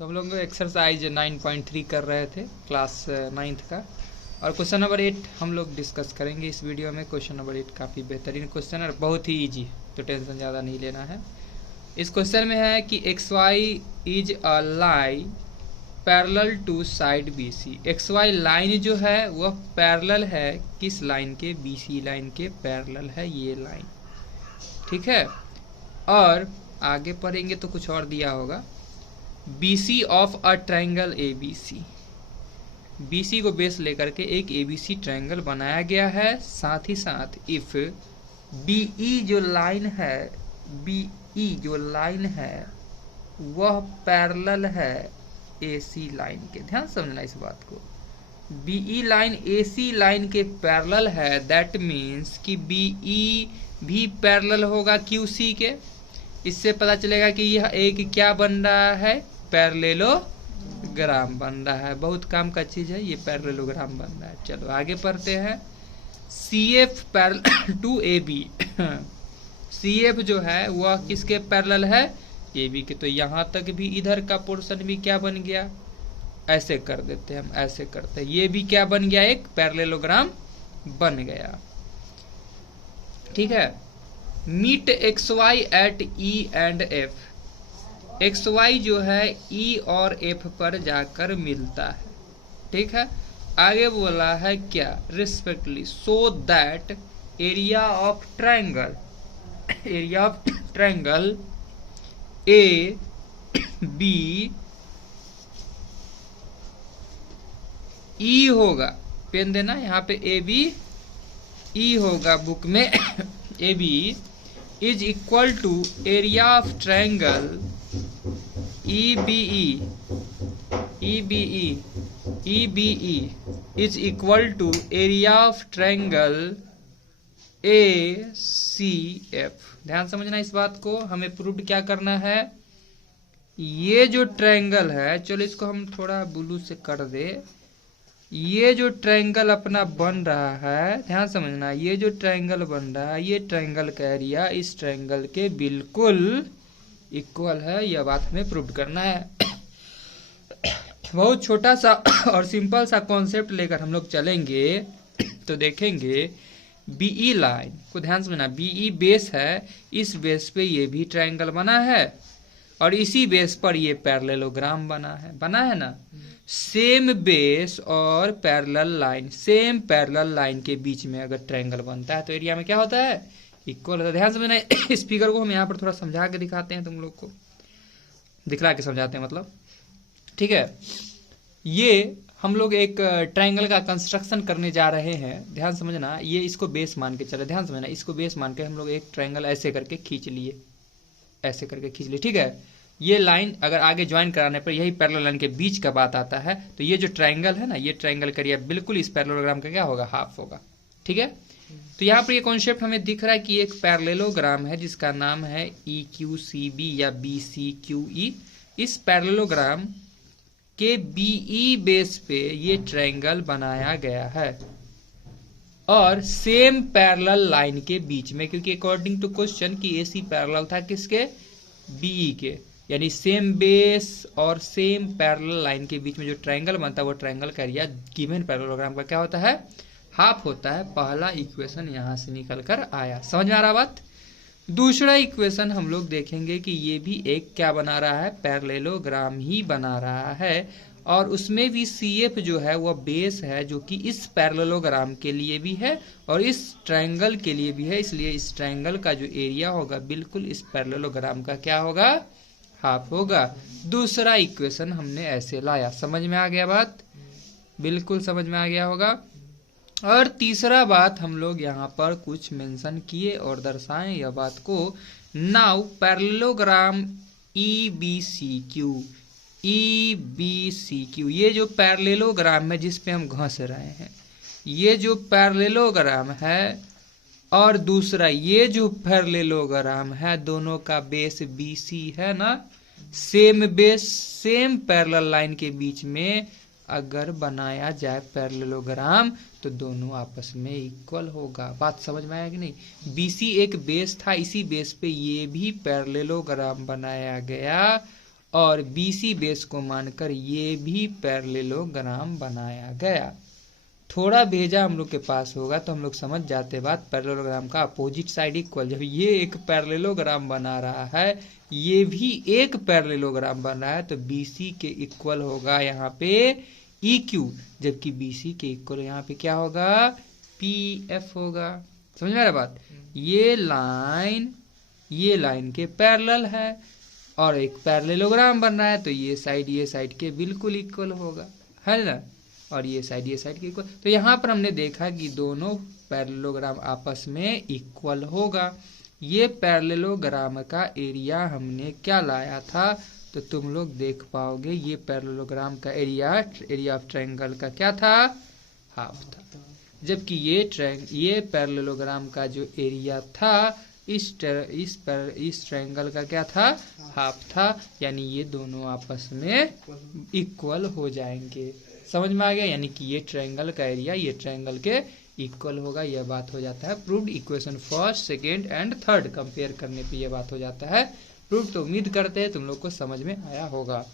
तो हम लोग एक्सरसाइज 9.3 कर रहे थे क्लास 9th का, और क्वेश्चन नंबर 8 हम लोग डिस्कस करेंगे इस वीडियो में। क्वेश्चन नंबर 8 काफ़ी बेहतरीन क्वेश्चन है, बहुत ही इजी, तो टेंशन ज़्यादा नहीं लेना है। इस क्वेश्चन में है कि X Y is a line parallel to side B C. X Y line जो है वह पैरेलल है किस लाइन के? बी सी लाइन के पैरेलल है ये लाइन, ठीक है। और आगे पढ़ेंगे तो कुछ और दिया होगा। BC of a triangle ABC, BC को बेस लेकर के एक ABC ट्रायंगल बनाया गया है। साथ ही साथ इफ BE जो लाइन है, BE जो लाइन है वह पैरेलल है AC लाइन के। ध्यान समझना इस बात को, BE लाइन AC लाइन के पैरेलल है, दैट मीन्स कि BE भी पैरेलल होगा QC के। इससे पता चलेगा कि यह एक क्या बन रहा है? पैरेललोग्राम बन रहा है। बहुत काम का चीज है ये, पैरेललोग्राम बन रहा है। चलो आगे पढ़ते हैं। CF parallel to AB, CF जो है वह किसके पैरेलल है? AB के। तो यहां तक भी इधर का पोर्शन भी क्या बन गया? ऐसे कर देते हैं हम, ऐसे करते हैं, ये भी क्या बन गया? एक पैरेललोग्राम बन गया, ठीक है। Meet X Y at E and F, X Y जो है E और F पर जाकर मिलता है, ठीक है। आगे बोला है क्या? Respectively so that area of triangle, area of triangle A B E होगा, पेन देना यहाँ पे AB E होगा बुक में AB is equal to area of triangle EBE, EBE, EBE is equal to area of triangle ACF। ध्यान समझना इस बात को, हमें प्रूव क्या करना है? ये जो ट्रायंगल है, चलो इसको हम थोड़ा ब्लू से कर दे। ये जो ट्रायंगल अपना बन रहा है, ध्यान समझना, ये जो ट्रायंगल बन रहा है, ये ट्रायंगल का एरिया इस ट्रायंगल के बिल्कुल इक्वल है। यह बात हमें प्रूव करना है। बहुत छोटा सा और सिंपल सा कॉन्सेप्ट लेकर हम लोग चलेंगे तो देखेंगे BE लाइन को। ध्यान समझना, BE बेस है, इस बेस पे ये भी ट्रायंगल बना है और इसी बेस पर ये पैरेललोग्राम बना है ना। सेम बेस और parallel line, same parallel line के बीच में अगर ट्रायंगल बनता है तो एरिया में क्या होता है? इक्वल होता है। ध्यान समझना, इस फिगर को हम यहाँ पर थोड़ा समझा के दिखाते हैं, तुम लोग को दिखला के समझाते हैं मतलब, ठीक है। ये हम लोग एक ट्रायंगल का कंस्ट्रक्शन करने जा रहे हैं। ध्यान समझना, ये इसको बेस मान के चले। ध्यान समझना, इसको बेस मान के हम लोग एक ट्रायंगल ऐसे करके खींच लिए, ऐसे करके खींच लिए, ठीक है। ये लाइन अगर आगे ज्वाइन कराने पर यही पैरेलल लाइन के बीच का बात आता है, तो ये जो ट्रायंगल है ना, ये ट्रायंगल का एरिया बिल्कुल इस पैरेललोग्राम का क्या होगा? हाफ होगा, ठीक है। तो यहाँ पर ये कॉन्सेप्ट हमें दिख रहा है कि एक पैरेललोग्राम है जिसका नाम है EQCB या BCQE। इस पैरेललोग्राम के BE बेस पे ये ट्रायंगल बनाया गया है और सेम पैरेलल लाइन के बीच में, क्योंकि अकॉर्डिंग टू क्वेश्चन की AC पैरेलल था किसके? BE के, यानी सेम बेस और सेम पैरेलल लाइन के बीच में जो ट्रायंगल बनता है वो ट्रायंगल का एरिया गिवन पैरेललोग्राम का क्या होता है? हाफ होता है। पहला इक्वेशन यहां से निकल कर आया, समझ में आ रहा बात। दूसरा इक्वेशन हम लोग देखेंगे कि ये भी एक क्या बना रहा है? पैरेललोग्राम ही बना रहा है, और उसमें भी CF जो है वह बेस है, जो कि इस पैरेललोग्राम के लिए भी है और इस ट्रायंगल के लिए भी है। इसलिए इस ट्रायंगल का जो एरिया होगा बिल्कुल इस पैरेललोग्राम का क्या होगा? हाफ होगा। दूसरा इक्वेशन हमने ऐसे लाया, समझ में आ गया बात? बिल्कुल समझ में आ गया होगा। और तीसरा बात हम लोग यहाँ पर कुछ मेंशन किए और दर्शाएं यह बात को। नाउ पैरेललोग्राम EBCQ, EBCQ, ये जो पैरेललोग्राम है जिस पे हम घस रहे हैं, ये जो पैरेललोग्राम है और दूसरा ये जो पैरेललोग्राम है, दोनों का बेस BC है ना। Same base, same parallel line के बीच में अगर बनाया जाए पैरेललोग्राम तो दोनों आपस में इक्वल होगा। बात समझ में आया कि नहीं? BC एक बेस था, इसी बेस पे ये भी पैरेललोग्राम बनाया गया और BC बेस को मानकर ये भी पैरेललोग्राम बनाया गया। थोड़ा भेजा हम लोग के पास होगा तो हम लोग समझ जाते बात, पैरेललोग्राम का अपोजिट साइड इक्वल। जब ये एक पैरेललोग्राम बना रहा है, ये भी एक पैरेललोग्राम बन रहा है, तो BC के इक्वल होगा यहाँ पे EQ, जबकि BC के इक्वल यहाँ पे क्या होगा, PF होगा। समझ में आ रहा बात? ये लाइन के पैरेलल है और एक पैरेललोग्राम बन रहा है, तो ये साइड के बिल्कुल इक्वल होगा, है ना। और ये साइड के इक्वल, तो यहाँ पर हमने देखा कि दोनों पैरेललोग्राम आपस में इक्वल होगा। ये पैरेललोग्राम का एरिया हमने क्या लाया था, तो तुम लोग देख पाओगे ये पैरेललोग्राम का एरिया ऑफ ट्रायंगल का क्या था, हाफ था। जबकि ये पैरेललोग्राम का जो एरिया था इस ट्रायंगल का क्या था, हाफ था। यानी ये दोनों आपस में इक्वल हो जाएंगे। समझ में आ गया? यानी कि ये ट्रायंगल का एरिया ये ट्रायंगल के इक्वल होगा। यह बात हो जाता है proved. Equation first, second and third compare करने पे यह बात हो जाता है प्रूव्ड। तो उम्मीद करते हैं तुम लोग को समझ में आया होगा।